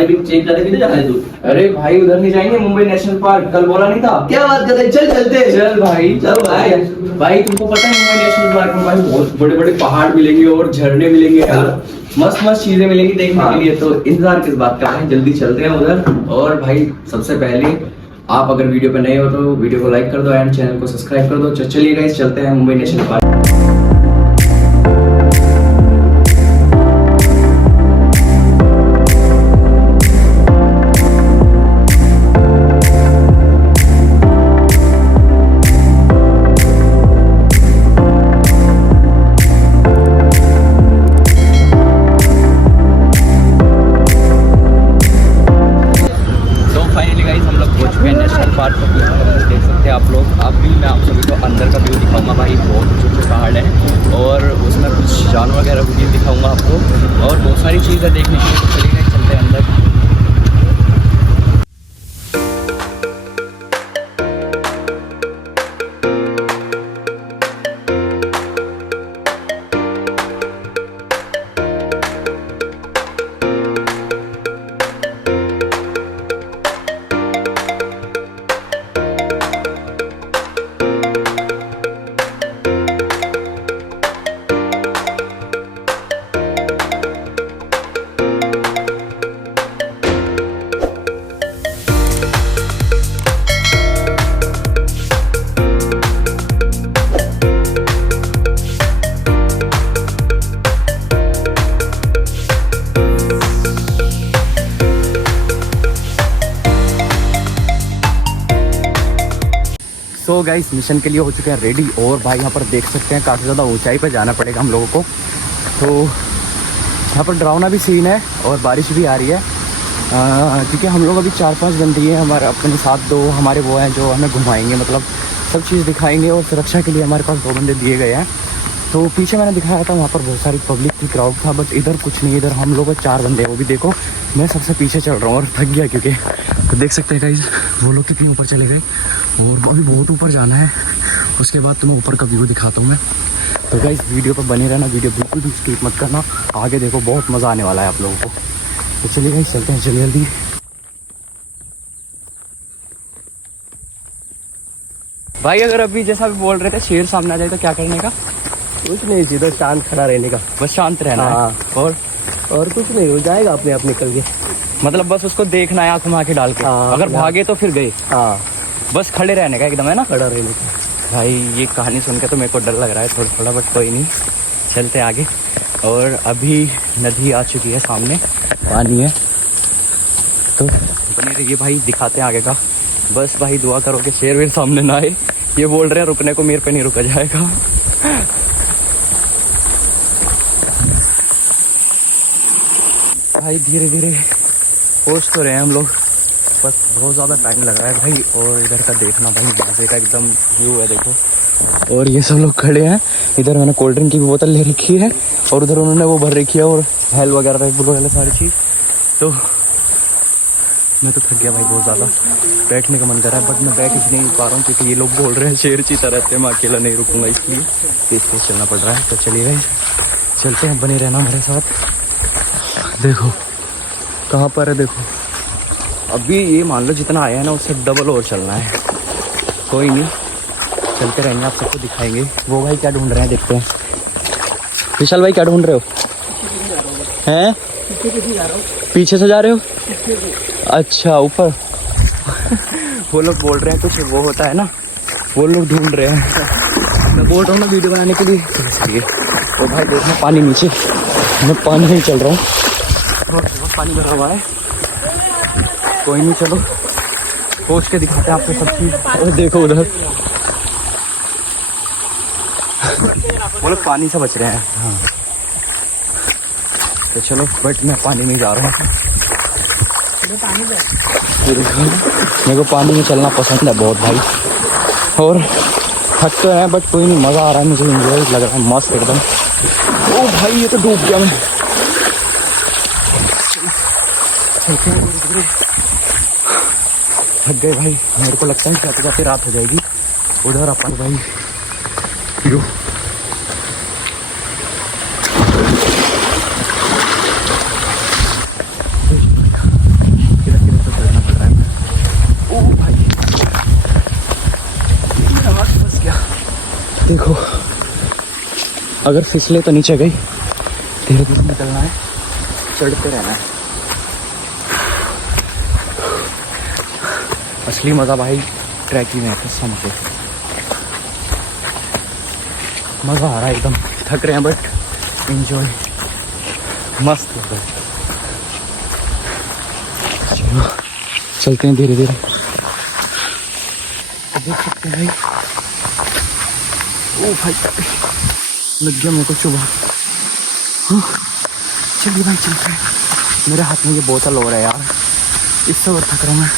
Driving check करने के लिए जा रहे तू? अरे भाई उधर नहीं जाएंगे, मुंबई नेशनल पार्क, कल बोला नहीं था? क्या बात कर रहे हैं? चल चलते हैं। चल भाई चल भाई। भाई तुमको पता है मुंबई नेशनल पार्क में भाई बहुत बड़े बड़े पहाड़ मिलेंगे और झरने मिलेंगे यार, मस्त मस्त चीजें मिलेंगी देखने के लिए। तो इंतजार किस बात का है, जल्दी चलते हैं उधर। और भाई सबसे पहले आप अगर वीडियो पे नए हो तो वीडियो को लाइक कर दो एंड चैनल को सब्सक्राइब कर दो। चलिए गाइस चलते हैं मुंबई नेशनल पार्क। पार्क देख सकते हैं आप लोग। अब भी मैं आप सभी को अंदर का व्यू दिखाऊंगा भाई, बहुत ऊंचे पहाड़ है और उसमें कुछ जानवर वगैरह भी दिखाऊंगा आपको और बहुत सारी चीज़ें देखने के लिए। तो चलिए चलते हैं अंदर। तो गाइस मिशन के लिए हो चुके हैं रेडी और भाई यहाँ पर देख सकते हैं काफ़ी ज़्यादा ऊंचाई पर जाना पड़ेगा हम लोगों को। तो यहाँ पर डरावना भी सीन है और बारिश भी आ रही है क्योंकि हम लोग अभी 4-5 बंदे हैं हमारे अपने साथ, 2 हमारे वो हैं जो हमें घुमाएंगे, मतलब सब चीज़ दिखाएंगे और सुरक्षा के लिए हमारे पास 2 बंदे दिए गए हैं। तो पीछे मैंने दिखाया था वहाँ पर बहुत सारी पब्लिक थी, क्राउड था, बट इधर कुछ नहीं। इधर हम लोग 4 बंदे हैं, वो भी देखो मैं सबसे पीछे चल रहा हूँ और थक गया क्योंकि तो देख सकते हैं गाइस वो लोग कितने ऊपर चले गए और अभी बहुत ऊपर जाना है। उसके बाद तुम्हें ऊपर का व्यू दिखाता हूँ मैं। तो गाइस वीडियो पर बने रहना, वीडियो बिल्कुल भी स्किप मत करना, आगे देखो बहुत मज़ा आने वाला है आप लोगों को। तो चलिए गाइस चलते हैं जल्दी जल्दी। भाई अगर अभी जैसा भी बोल रहे थे शेर सामने आ जाए तो क्या करने का? कुछ नहीं, सीधा शांत खड़ा रहने का, बस शांत रहना है और कुछ नहीं, हो जाएगा अपने आप निकल के। मतलब बस उसको देखना है आँख में आके डाल के, अगर भागे तो फिर गए। बस खड़े रहने का एकदम, है ना? खड़ा रहने का। भाई ये कहानी सुन के तो मेरे को डर लग रहा है थोड़ा थोड़ा, बट कोई नहीं, चलते आगे। और अभी नदी आ चुकी है, सामने पानी है, तो बने रहिए भाई, दिखाते हैं आगे का। बस भाई दुआ करो कि शेर वेर सामने ना आए। ये बोल रहे हैं रुकने को, मेरे पे नहीं रुका जाएगा। भाई धीरे धीरे पहुंच तो रहे हैं हम लोग, बस बहुत ज़्यादा टाइम लग रहा है भाई। और इधर का देखना भाई, बाजे का एकदम व्यू है देखो। और ये सब लोग खड़े हैं, इधर मैंने कोल्ड ड्रिंक की बोतल ले रखी है और उधर उन्होंने वो भर रखी है और हेल वगैरह रेड बुल वगैरह सारी चीज़। तो मैं तो थक गया भाई बहुत ज़्यादा, बैठने का मन कर रहा है बट मैं बैठ ही नहीं पा रहा हूँ क्योंकि ये लोग बोल रहे हैं शेर चीता रहते हैं, मैं अकेला नहीं रुकूंगा, इसलिए तेज तेज चलना पड़ रहा है। तो चलिए भाई चलते हैं, बने रहना हमारे साथ। देखो कहाँ पर है, देखो अभी ये मान लो जितना आया है ना उससे डबल और चलना है। कोई नहीं, चलते रहेंगे, आप सबको दिखाएंगे। वो भाई क्या ढूंढ रहे हैं देखते हैं। विशाल भाई क्या ढूंढ रहे हो? हैं? पीछे से जा रहे हो? अच्छा ऊपर। वो लोग बोल रहे हैं कुछ वो होता है ना, वो लोग ढूंढ रहे हैं। मैं बोल रहा हूँ ना वीडियो बनाने के लिए, इसलिए। वो भाई देखना पानी नीचे, मैं पानी में चल रहा हूँ, बहुत पानी भरा हुआ है। कोई नहीं, चलो पहुँच के दिखाते हैं आपको सब चीज़। और देखो उधर वो लोग पानी से बच रहे हैं। हाँ तो चलो, बट मैं पानी में जा रहा हूँ। मेरे को पानी में चलना पसंद है बहुत भाई, और थक तो है बट कोई नहीं, मज़ा आ रहा है मुझे, एंजॉय लग रहा है मस्त एकदम। ओ भाई ये तो डूब गया मैं। थक गए भाई, मेरे को लगता है जाते जाते रात हो जाएगी। उधर अपन भाई यो देखो अगर फिसले तो नीचे गई, धीरे धीरे निकलना है, चढ़ते रहना है। असली मज़ा भाई ट्रैकिंग में है, कसम से मज़ा आ रहा है एकदम। थक रहे हैं बट एंजॉय मस्त लग रहा है। चलो चलते हैं धीरे धीरे। देख सकते हैं भाई, ओ भाई लग गया मेरे को चुभा। चलिए भाई चलते हैं। मेरे हाथ में ये बोतल हो रहा है यार, इससे और थक रहा हूँ मैं।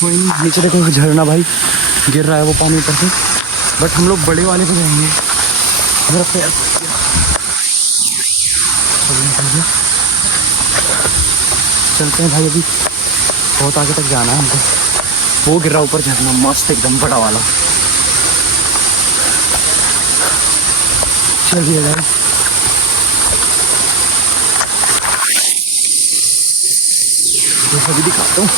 कोई नहीं, नीचे देखो झरना भाई गिर रहा है वो पानी ऊपर से, बट हम लोग बड़े वाले पे जाएंगे। मेरा पैर निकल गया। चलते हैं भाई, अभी बहुत आगे तक जाना है हमको। वो गिर रहा ऊपर झरना मस्त एकदम बड़ा वाला। चलिए भाई तो सभी दिखाता हूँ।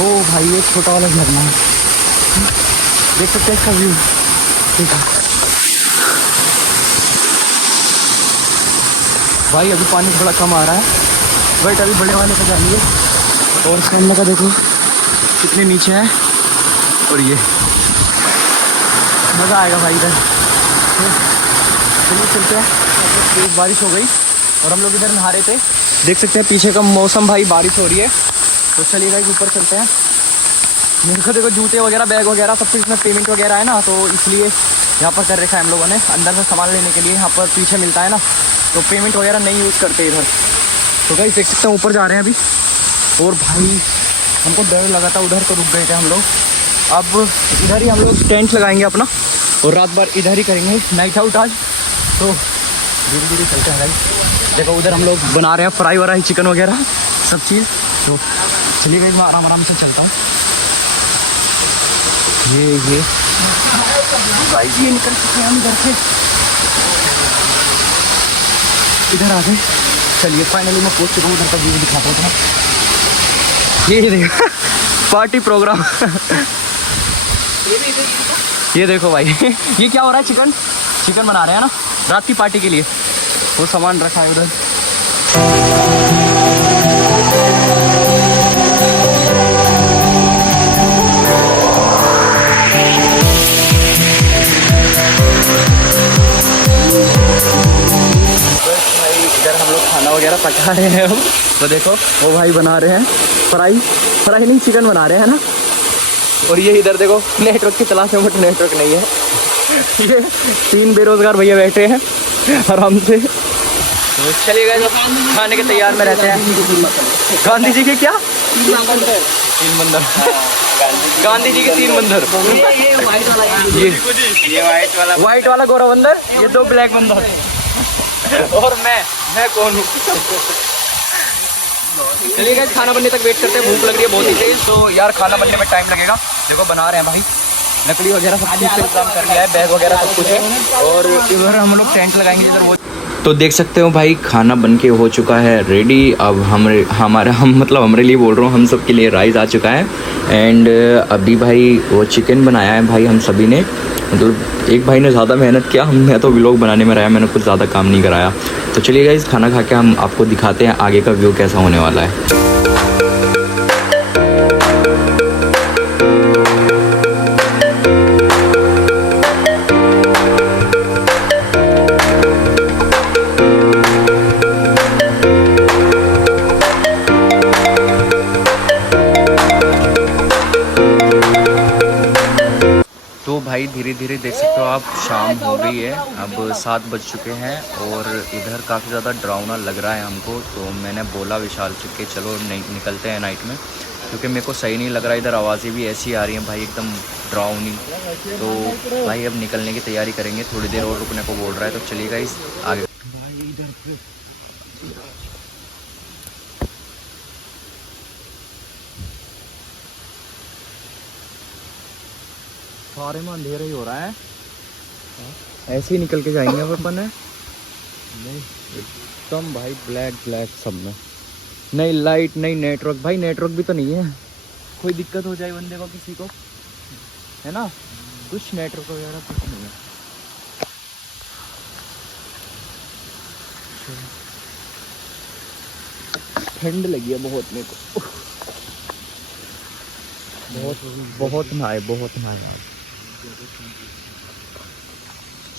ओ भाई ये छोटा वाला झरना है, देख सकते हैं इसका व्यू। ठीक है भाई, अभी पानी थोड़ा कम आ रहा है, बट अभी बड़े वाले पे जाएंगे। और सामने का देखो कितने नीचे है, और ये मज़ा आएगा भाई इधर। चलिए चलते हैं। तेज बारिश हो गई और हम लोग इधर नहा रहे थे, देख सकते हैं पीछे का मौसम भाई, बारिश हो रही है। तो चलिए भाई ऊपर चलते हैं। मेरे को देखो जूते वगैरह बैग वगैरह सब कुछ में पेमेंट वगैरह है ना, तो इसलिए यहाँ पर कर रखा है हम लोगों ने। अंदर से सामान लेने के लिए यहाँ पर पीछे मिलता है ना, तो पेमेंट वगैरह नहीं यूज़ करते इधर। तो गाइस देख सकते हैं ऊपर जा रहे हैं अभी। और भाई हमको डर लगा था उधर, तो रुक गए थे हम लोग। अब इधर ही हम लोग टेंट लगाएंगे अपना, और रात भर इधर ही करेंगे नाइट आउट आज। तो धीरे धीरे चलते हैं भाई। देखो उधर हम लोग बना रहे हैं फ्राई वराई चिकन वगैरह सब चीज़। तो चलिए भाई मैं आराम आराम से चलता हूँ। ये भाई ये निकल चुके हैं हम इधर से, इधर आ गए। चलिए फाइनली मैं पहुंच चुका हूँ, उधर का व्यू दिखाता हूँ। ये देखो पार्टी प्रोग्राम। ये देखो भाई ये क्या हो रहा है, चिकन बना रहे हैं ना रात की पार्टी के लिए, वो सामान रखा है उधर। इधर हम लोग खाना वगैरह पका रहे हैं हम। तो देखो वो भाई बना रहे हैं फ्राई नहीं चिकन बना रहे हैं ना। और ये इधर देखो नेटवर्क की तलाश में, बट नेटवर्क नहीं है। ये 3 बेरोजगार भैया बैठे हैं आराम से। तो चलिए जब खाने के तैयार में रहते हैं। गांधी जी के क्या 3 बंदर, गांधी जी के 3 बंदर। ये वाइट वाला गोरा बंदर, ये 2 ब्लैक बंदर, और मैं कौन हूँ। चलिए गाइस खाना बनने तक वेट करते हैं, भूख लग रही है बहुत ही तेज। तो यार खाना बनने में टाइम लगेगा। देखो बना रहे हैं भाई, लकड़ी वगैरह सब कुछ इंतजाम कर लिया है, बैग वगैरह सब कुछ है। और इधर हम लोग टेंट लगाएंगे इधर। वो तो देख सकते हो भाई खाना बन के हो चुका है रेडी। अब हमारे लिए बोल रहा हूँ, हम सब के लिए राइस आ चुका है। एंड अभी भाई वो चिकन बनाया है भाई हम सभी ने। मतलब एक भाई ने ज़्यादा मेहनत किया, मैं तो व्लॉग बनाने में रहा, मैंने कुछ ज़्यादा काम नहीं कराया। तो चलिए गाइस खाना खा के हम आपको दिखाते हैं आगे का व्यू कैसा होने वाला है। तो भाई धीरे धीरे देख सकते हो आप, शाम हो गई है, अब 7 बज चुके हैं। और इधर काफ़ी ज़्यादा डरावना लग रहा है हमको। तो मैंने बोला विशाल से कि चलो निकलते हैं नाइट में, क्योंकि मेरे को सही नहीं लग रहा। इधर आवाज़ें भी ऐसी आ रही हैं भाई एकदम डरावनी। तो भाई अब निकलने की तैयारी करेंगे, थोड़ी देर और रुकने को बोल रहा है। तो चलिए गाइस आगे। सारे में अंधेरा ही हो रहा है, ऐसे ही निकल के जाएंगे अब अपन है। नहीं एकदम भाई ब्लैक सब में, नहीं लाइट नहीं नेटवर्क। भाई नेटवर्क भी तो नहीं है, कोई दिक्कत हो जाए बंदे को, किसी को, है ना, कुछ नेटवर्क वगैरह कुछ नहीं है। ठंड लगी है बहुत मेरे को, बहुत नहाए।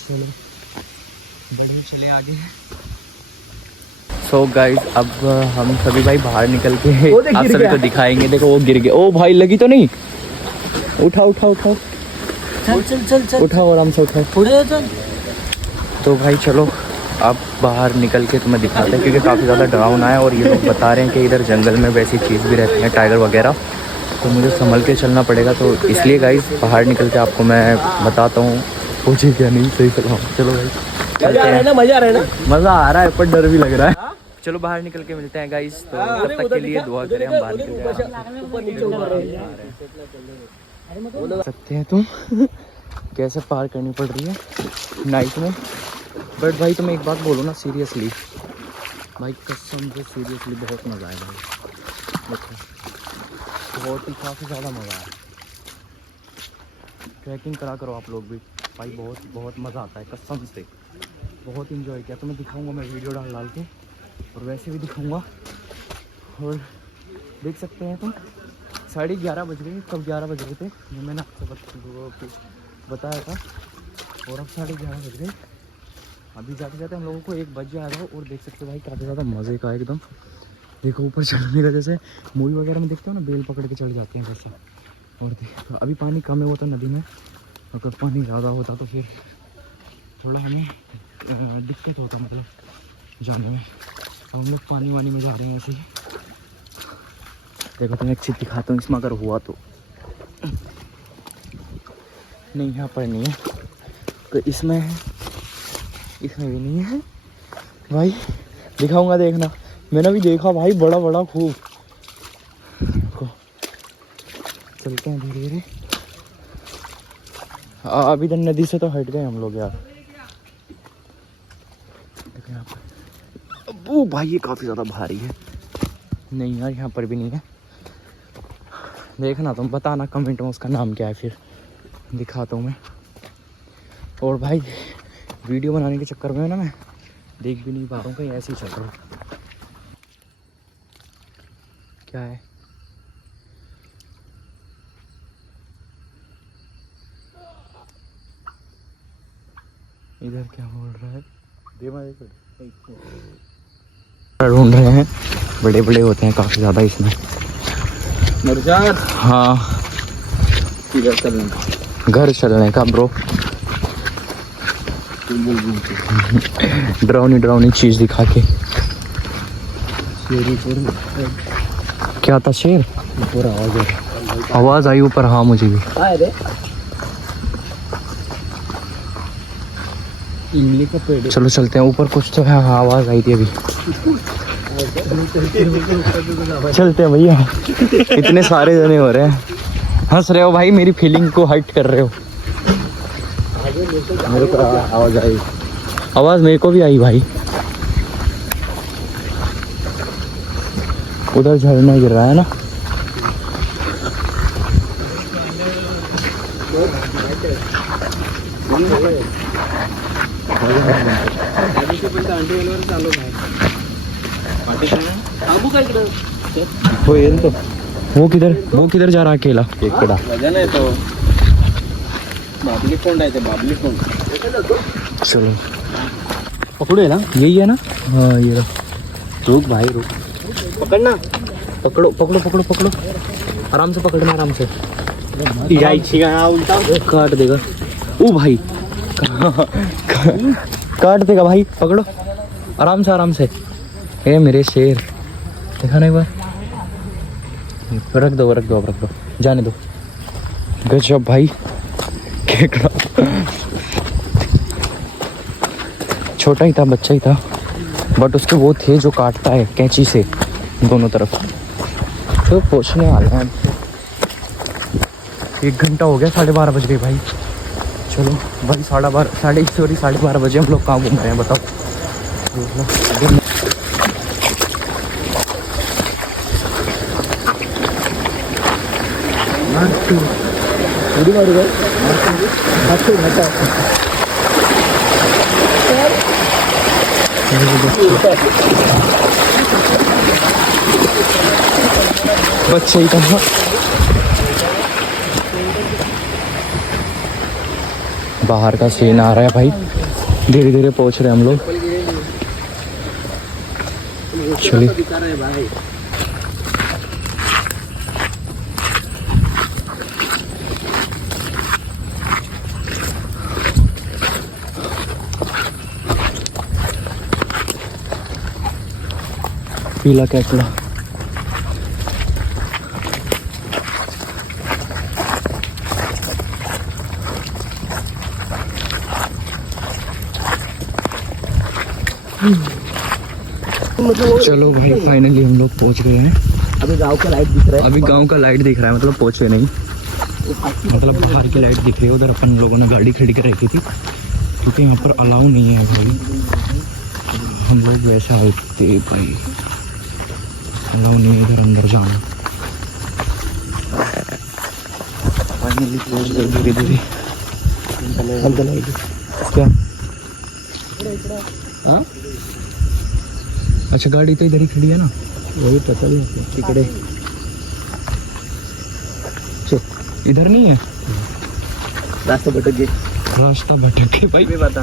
चलो बढ़िया, चले आगे। सो गाइस, अब हम सभी भाई बाहर निकल के आप सभी को दिखाएंगे। देखो वो गिर गया। ओ भाई, लगी तो नहीं? उठाओ चल उठाओ, आराम से उठाओ। तो भाई चलो अब बाहर निकल के तुम्हें दिखाते हैं, क्योंकि काफ़ी ज़्यादा डरावना है और ये लोग बता रहे हैं कि इधर जंगल में वैसी चीज़ भी रहती है, टाइगर वगैरह, तो मुझे संभल के चलना पड़ेगा। तो इसलिए गाइस बाहर निकल के आपको मैं बताता हूँ पूछे क्या नहीं सही चलो भाई, मजा आ रहा है ना? मज़ा आ रहा है पर डर भी लग रहा है। चलो बाहर निकल के मिलते हैं गाइस। तो तब तक के लिए दुआ करें, हम बाहर निकल सकते हैं। तुम कैसे पार करनी पड़ रही है नाइट में। बट भाई तुम्हें एक बात बोलो ना, सीरियसली भाई, कसम से सीरियसली बहुत मज़ा आया भाई। देखो बहुत ही काफ़ी ज़्यादा मज़ा आया। ट्रैकिंग करा करो आप लोग भी भाई, बहुत मज़ा आता है कसम से। बहुत इंजॉय किया। तो मैं दिखाऊंगा, मैं वीडियो डाल के और वैसे भी दिखाऊंगा। और देख सकते हैं तुम 11:30 बज गए, कब 11 बज रहे थे ये मैंने आपको बताया था, और अब 11:30 बज गए। अभी जाते जाते हम लोगों को 1 बज जाएगा। और देख सकते हो भाई काफ़ी ज़्यादा मज़े का एकदम। देखो ऊपर चढ़ने का, जैसे मूवी वगैरह में देखते हो ना, बेल पकड़ के चढ़ जाते हैं वैसा। और देखो अभी पानी कम है, वो तो नदी में, अगर पानी ज़्यादा होता तो फिर थोड़ा हमें दिक्कत होता, मतलब जाने में। अब हम लोग पानी वानी में जा रहे हैं ऐसे ही। देखो तुम्हें एक चीज़ दिखाता हूँ, इसमें अगर हुआ तो नहीं, यहाँ पर नहीं है, तो इसमें है, इसमें भी नहीं है भाई। दिखाऊंगा, देखना। मैंने भी देखा भाई, बड़ा खूब। चलते हैं धीरे धीरे। अभी तक नदी से तो हट गए हम लोग यार। देखो यहाँ पर, वो भाई ये काफ़ी ज़्यादा भारी है। नहीं यार, यहाँ पर भी नहीं है। देखना तुम, बताना कमेंट में उसका नाम क्या है, फिर दिखाता हूँ मैं। और भाई वीडियो बनाने के चक्कर में ना मैं देख भी नहीं पा रहा हूँ, कहीं ऐसे ही चल रहा हूँ। क्या है? इधर क्या बोल रहा है? ढूंढ रहे हैं, बड़े होते हैं काफ़ी ज़्यादा इसमें। हाँ, घर चलने का ब्रो। डरावनी चीज़ दिखा के। क्या था? शेर? ऊपर आवाज़ आई ऊपर। हाँ मुझे भी। इमली का पेड़। चलो चलते हैं ऊपर, कुछ तो है। हाँ आवाज़ आई थी अभी। चलते हैं भैया, इतने सारे जने हो रहे हैं। हंस रहे हो भाई, मेरी फीलिंग को हर्ट कर रहे हो। मेरे को आवाज़ आई, आवाज़ मेरे को भी आई भाई। उधर झरना गिर रहा है ना। वो किधर जा रहा है अकेला? केकड़ा चलो पकड़ो है ना, यही है ना? हाँ ये रुक भाई रुक, पकड़ना। पकड़ो आराम से पकड़ना, आराम से। उल्टा काट देगा। ओ भाई काट देगा भाई, पकड़ो आराम से। हे मेरे शेर, देखा ना एक बार। रख दो, जाने दो। गजब भाई, केकड़ा छोटा ही था, बच्चा ही था, बट उसके वो थे जो काटता है कैंची से दोनों तरफ। तो पहुँचने वाले हैं। 1 घंटा हो गया, 12:30 बज गए भाई। चलो भाई, 12:30 बजे हम लोग कहाँ घूम रहे हैं बताओ। उडी मारू काय बच्चे ही कहा बाहर का सीन आ रहा है भाई, धीरे धीरे पहुंच रहे हैं हम लोग। चलिए पीला कैटला चलो भाई फाइनली हम लोग पहुंच गए हैं। अभी गांव का लाइट दिख रहा है। अभी गांव का लाइट दिख रहा है, मतलब पहुंचे नहीं, मतलब बाहर की लाइट दिख रही है। उधर अपन लोगों ने गाड़ी खड़ी कर रखी थी क्योंकि यहाँ पर अलाउ नहीं है भाई। हम लोग वैसा होते भाई, अलाउ नहीं है इधर अंदर जाना। फाइनली पहुंच गए धीरे धीरे। क्या हाँ अच्छा गाड़ी तो इधर ही खड़ी है ना, वही पता नहीं तिकडे इधर नहीं है। रास्ता भटक गए। रास्ता भटक के भाई भी बता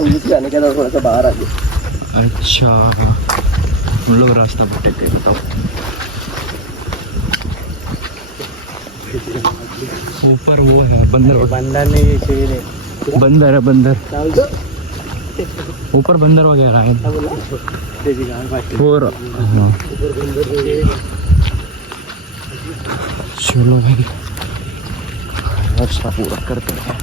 मुझे आने के बाद थोड़ा सा बाहर आ गए। अच्छा हम लोग रास्ता भटक गए। बताओ ऊपर वो है बंदर, बंदर नहीं शेर है। बंदर है बंदर, क्या बोलते ऊपर बंदर वगैरह है। और हाँ चलो भाई रास्ता पूरा करते हैं।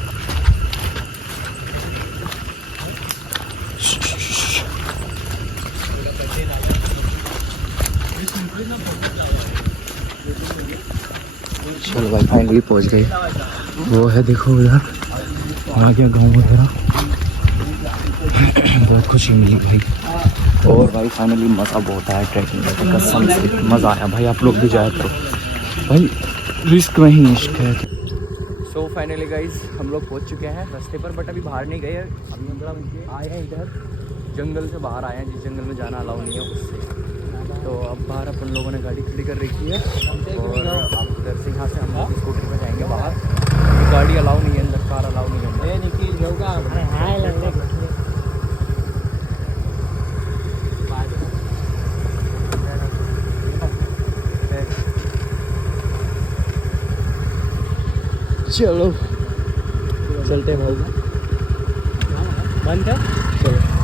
चलो भाई फाइनली पहुंच गए। वो है देखो उधर आ गया गाँव वगैरह। बहुत खुशी मिली भाई। और भाई फाइनली मज़ा बहुत आया ट्रैकिंग का, कसम से मज़ा आया भाई। आप लोग भी जाया करो भाई, रिस्क में ही इश्क है। सो फाइनली गाइज हम लोग पहुंच चुके हैं रास्ते पर, बट अभी बाहर नहीं गए। अभी मतलब आए हैं इधर जंगल से बाहर आए हैं, जिस जंगल में जाना अलाउ नहीं है उससे। तो अब बाहर अपन लोगों ने गाड़ी खड़ी कर रखी है और अब उधर से यहाँ से हम लोग स्कूटर पे जाएंगे बाहर। गाड़ी अलाउ नहीं है अंदर, कार अलाउ नहीं है। चलो चलते हैं भाई। बंद है चलो।